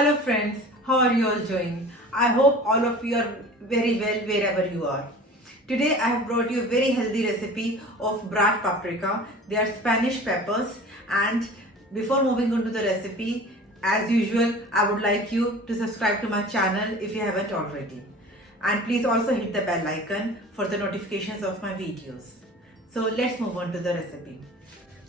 Hello friends, how are you all doing? I hope all of you are very well wherever you are. Today I have brought you a very healthy recipe of brat paprika. They are Spanish peppers, and before moving on to the recipe, as usual, I would like you to subscribe to my channel if you haven't already. And please also hit the bell icon for the notifications of my videos. So let's move on to the recipe.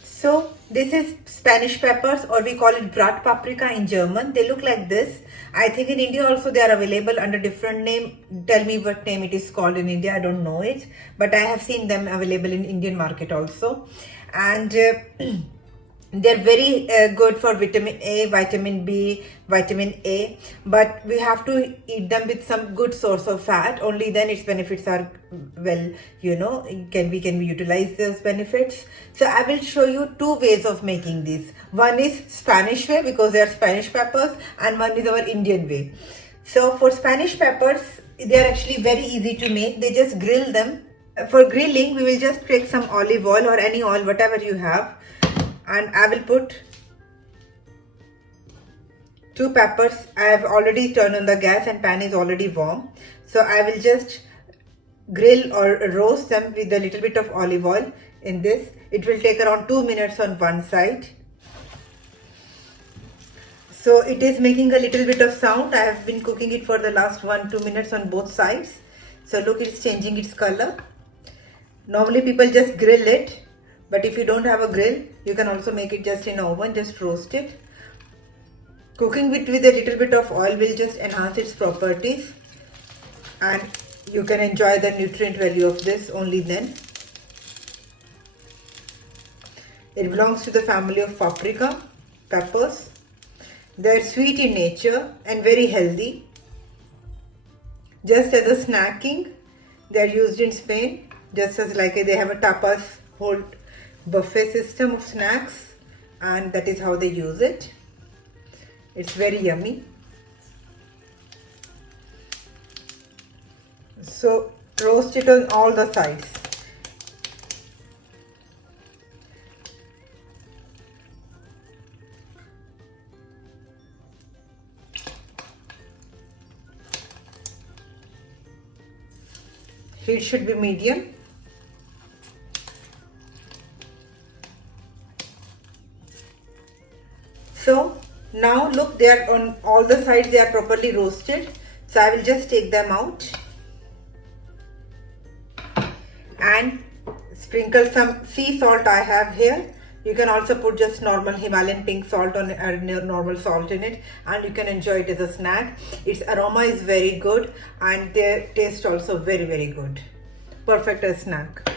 So this is Spanish peppers, or we call it brat paprika in German. They look like this. I think in India also they are available under different name. Tell me what name it is called in India. I don't know it, but I have seen them available in Indian market also. And they're very good for vitamin A, vitamin B, vitamin A, but we have to eat them with some good source of fat. Only then its benefits are we can utilize those benefits. So I will show you two ways of making this. One is Spanish way, because they are Spanish peppers, and one is our Indian way. So for Spanish peppers, they are actually very easy to make. They just grill them. For grilling, we will just take some olive oil or any oil, whatever you have, and I will put two peppers. I have already turned on the gas and pan is already warm. So I will just grill or roast them with a little bit of olive oil in this. It will take around 2 minutes on one side. So it is making a little bit of sound. I have been cooking it for the last 1-2 minutes on both sides. So look, it's changing its color. Normally people just grill it, but if you don't have a grill, you can also make it just in oven, just roast it. Cooking it with a little bit of oil will just enhance its properties, and you can enjoy the nutrient value of this only then. It belongs to the family of paprika, peppers. They are sweet in nature and very healthy. Just as a snacking, they are used in Spain. Just as like they have a tapas whole buffet system of snacks, and that is how they use it. It's very yummy. So roast it on all the sides. Heat should be medium. So now look, they are on all the sides, they are properly roasted. So I will just take them out and sprinkle some sea salt I have here. You can also put just normal Himalayan pink salt on normal salt in it, and you can enjoy it as a snack. Its aroma is very good and their taste also very good. Perfect as snack.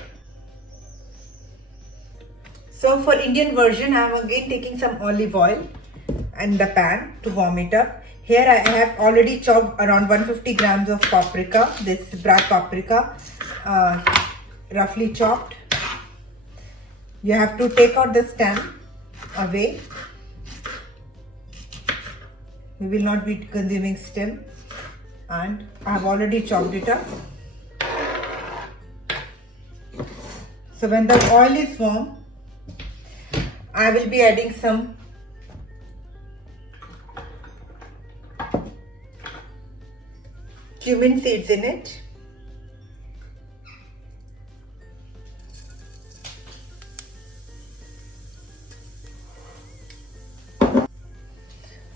So for Indian version, I am again taking some olive oil and the pan to warm it up. Here I have already chopped around 150 grams of paprika, this brat paprika, roughly chopped. You have to take out the stem away. We will not be consuming stem, and I have already chopped it up. So when the oil is warm, I will be adding some cumin seeds in it.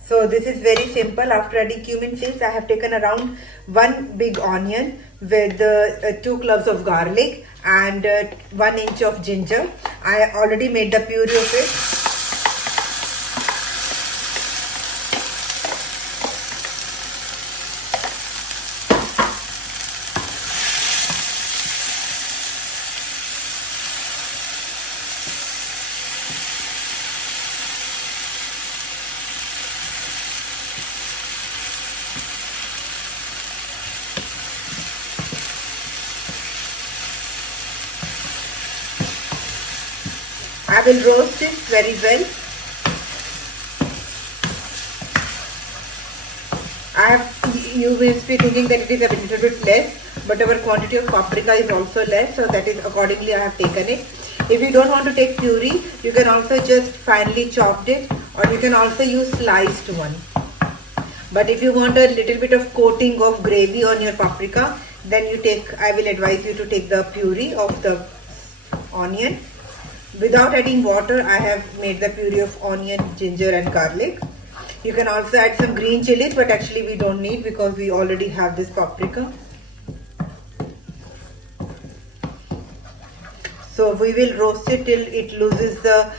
So this is very simple. After adding cumin seeds, I have taken around 1 big onion with 2 cloves of garlic and 1 inch of ginger. I already made the puree of it. I will roast it very well. You will be thinking that it is a little bit less, but our quantity of paprika is also less, so that is accordingly I have taken it. If you don't want to take puree, you can also just finely chop it, or you can also use sliced one. But if you want a little bit of coating of gravy on your paprika, then I will advise you to take the puree of the onion. Without adding water, I have made the puree of onion, ginger and garlic. You can also add some green chilies, but actually we don't need because we already have this paprika. So we will roast it till it loses the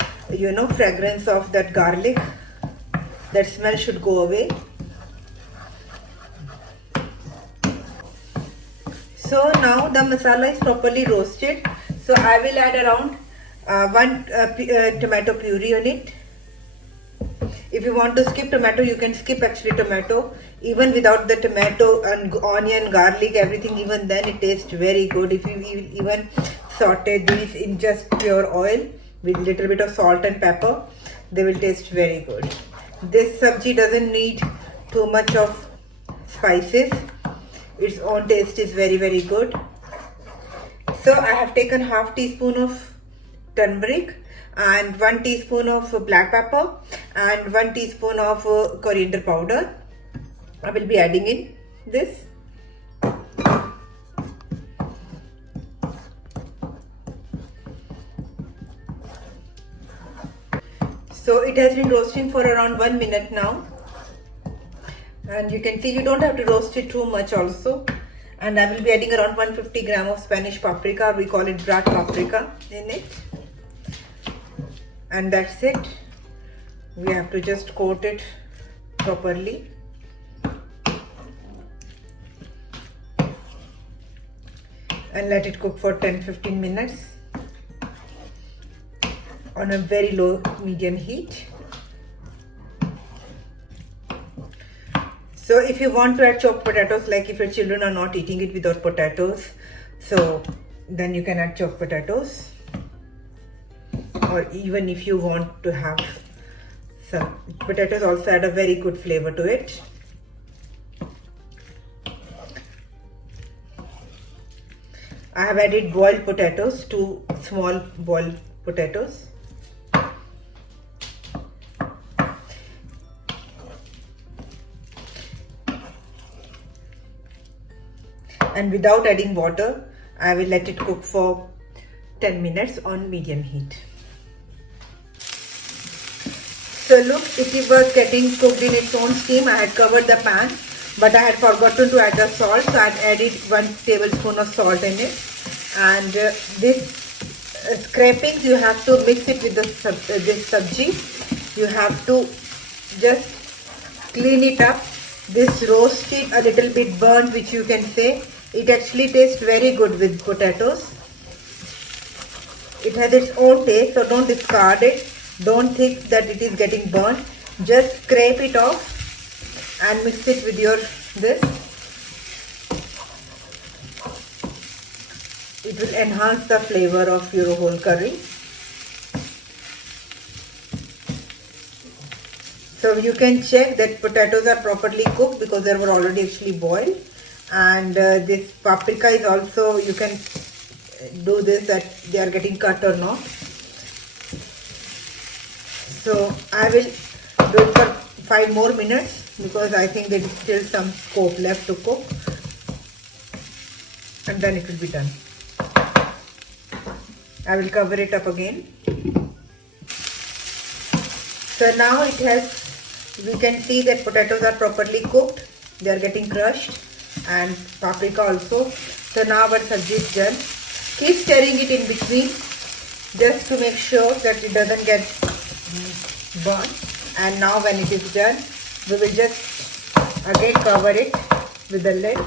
fragrance of that garlic. That smell should go away. So now the masala is properly roasted. So I will add around one tomato puree on it. If you want to skip tomato, you can skip actually tomato. Even without the tomato and onion, garlic, everything, even then it tastes very good. If you even saute these in just pure oil with a little bit of salt and pepper, they will taste very good. This sabji doesn't need too much of spices. Its own taste is very, very good. So I have taken half teaspoon of turmeric and 1 teaspoon of black pepper and 1 teaspoon of coriander powder. I will be adding in this. So it has been roasting for around 1 minute now. And you can see you don't have to roast it too much also. And I will be adding around 150 gram of Spanish paprika. We call it black paprika in it. And that's it. We have to just coat it properly. And let it cook for 10-15 minutes on a very low medium heat. So if you want to add chopped potatoes, like if your children are not eating it without potatoes, so then you can add chopped potatoes. Or even if you want to have some potatoes, also add a very good flavor to it. I have added boiled potatoes, 2 small boiled potatoes. And without adding water, I will let it cook for 10 minutes on medium heat. So look, it was getting cooked in its own steam. I had covered the pan, but I had forgotten to add the salt. So I had added 1 tablespoon of salt in it. And this scrapings, you have to mix it with this sabji. You have to just clean it up. This roasted, a little bit burnt, which you can say. It actually tastes very good with potatoes. It has its own taste, so don't discard it. Don't think that it is getting burnt. Just scrape it off and mix it with your this. It will enhance the flavor of your whole curry. So you can check that potatoes are properly cooked because they were already actually boiled. And this paprika is also, you can do this that they are getting cut or not. So I will do it for 5 more minutes because I think there is still some scope left to cook. And then it will be done. I will cover it up again. So now it has, we can see that potatoes are properly cooked. They are getting crushed. And paprika also. So now our sabji is done. Keep stirring it in between just to make sure that it doesn't get burnt. And now when it is done, we will just again cover it with the lid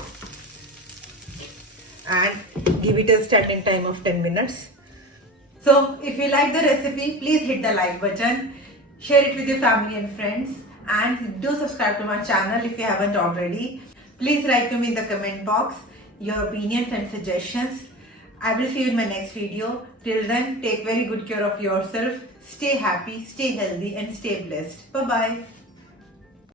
and give it a starting time of 10 minutes. So if you like the recipe, please hit the like button, share it with your family and friends, and do subscribe to my channel if you haven't already. Please write to me in the comment box your opinions and suggestions. I will see you in my next video. Till then, take very good care of yourself. Stay happy, stay healthy and stay blessed. Bye-bye.